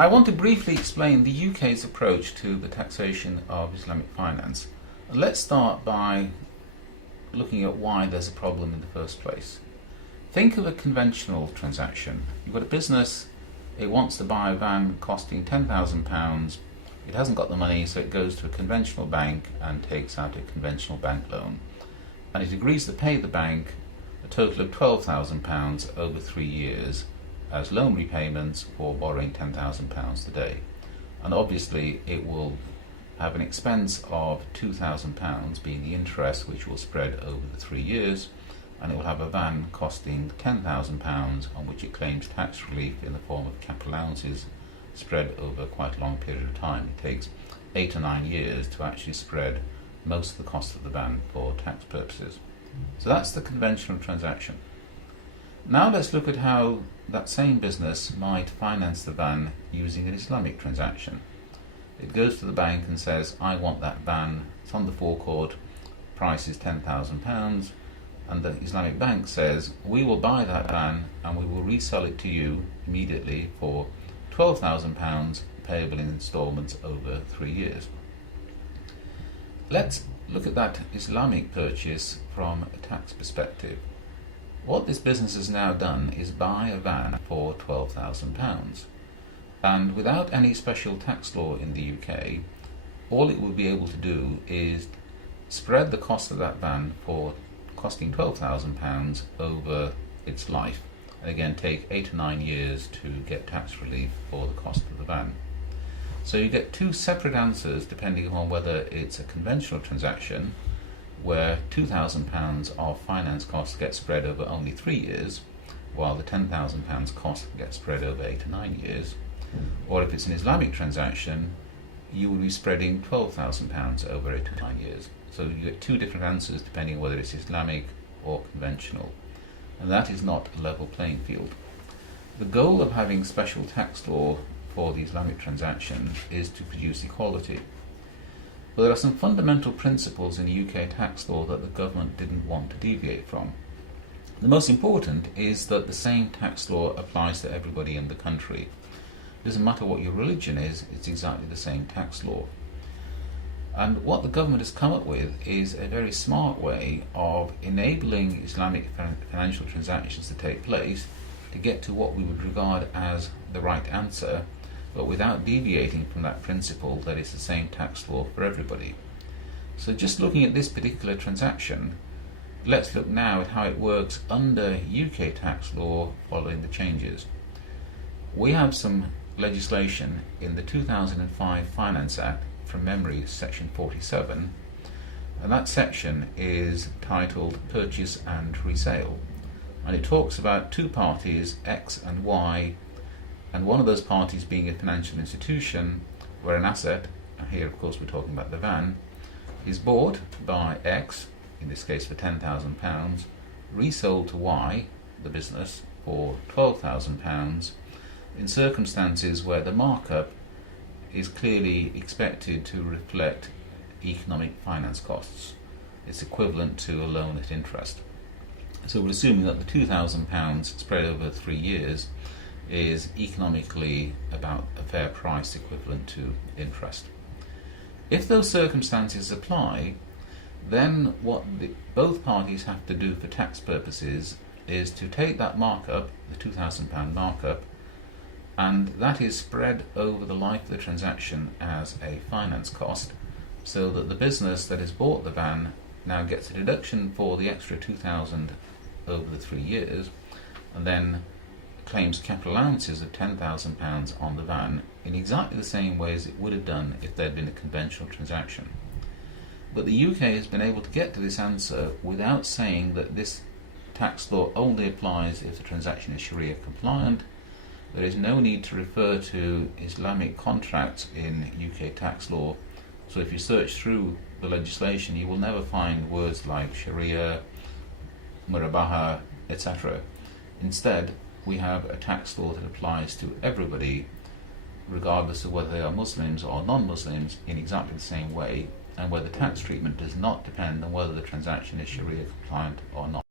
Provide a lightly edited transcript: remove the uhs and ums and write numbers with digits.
I want to briefly explain the UK's approach to the taxation of Islamic finance. Let's start by looking at why there's a problem in the first place. Think of a conventional transaction. You've got a business, it wants to buy a van costing £10,000. It hasn't got the money, so it goes to a conventional bank and takes out a conventional bank loan. And it agrees to pay the bank a total of £12,000 over 3 years as loan repayments for borrowing £10,000 today. And obviously it will have an expense of £2,000 being the interest, which will spread over the 3 years, and it will have a van costing £10,000 on which it claims tax relief in the form of capital allowances spread over quite a long period of time. It takes 8 or 9 years to actually spread most of the cost of the van for tax purposes. So that's the conventional transaction. Now let's look at how that same business might finance the van using an Islamic transaction. It goes to the bank and says, I want that van, it's on the forecourt, price is £10,000, and the Islamic bank says, we will buy that van and we will resell it to you immediately for £12,000 payable in instalments over 3 years. Let's look at that Islamic purchase from a tax perspective. What this business has now done is buy a van for £12,000, and without any special tax law in the UK, all it will be able to do is spread the cost of that van for costing £12,000 over its life, and again take 8 or 9 years to get tax relief for the cost of the van. So you get two separate answers depending upon whether it's a conventional transaction where £2,000 of finance costs get spread over only 3 years, while the £10,000 cost gets spread over 8 or 9 years, or if it's an Islamic transaction, you will be spreading £12,000 over 8 or 9 years. So you get two different answers depending on whether it's Islamic or conventional, and that is not a level playing field. The goal of having special tax law for the Islamic transaction is to produce equality. But there are some fundamental principles in UK tax law that the government didn't want to deviate from. The most important is that the same tax law applies to everybody in the country. It doesn't matter what your religion is, it's exactly the same tax law. And what the government has come up with is a very smart way of enabling Islamic financial transactions to take place to get to what we would regard as the right answer, but without deviating from that principle that it's the same tax law for everybody. So just looking at this particular transaction, let's look now at how it works under UK tax law following the changes. We have some legislation in the 2005 Finance Act, from memory section 47, and that section is titled Purchase and Resale, and it talks about two parties, X and Y, and one of those parties being a financial institution where an asset, and here of course we're talking about the van, is bought by X, in this case for £10,000, resold to Y, the business, for £12,000 in circumstances where the markup is clearly expected to reflect economic finance costs. It's equivalent to a loan at interest. So we're assuming that the £2,000 spread over 3 years is economically about a fair price equivalent to interest. If those circumstances apply, then what both parties have to do for tax purposes is to take that markup, the £2,000 markup, and that is spread over the life of the transaction as a finance cost, so that the business that has bought the van now gets a deduction for the extra £2,000 over the 3 years, and then claims capital allowances of £10,000 on the van in exactly the same way as it would have done if there had been a conventional transaction. But the UK has been able to get to this answer without saying that this tax law only applies if the transaction is Sharia compliant. There is no need to refer to Islamic contracts in UK tax law, so if you search through the legislation you will never find words like Sharia, Murabaha, etc. Instead, we have a tax law that applies to everybody, regardless of whether they are Muslims or non-Muslims, in exactly the same way, and where the tax treatment does not depend on whether the transaction is Sharia compliant or not.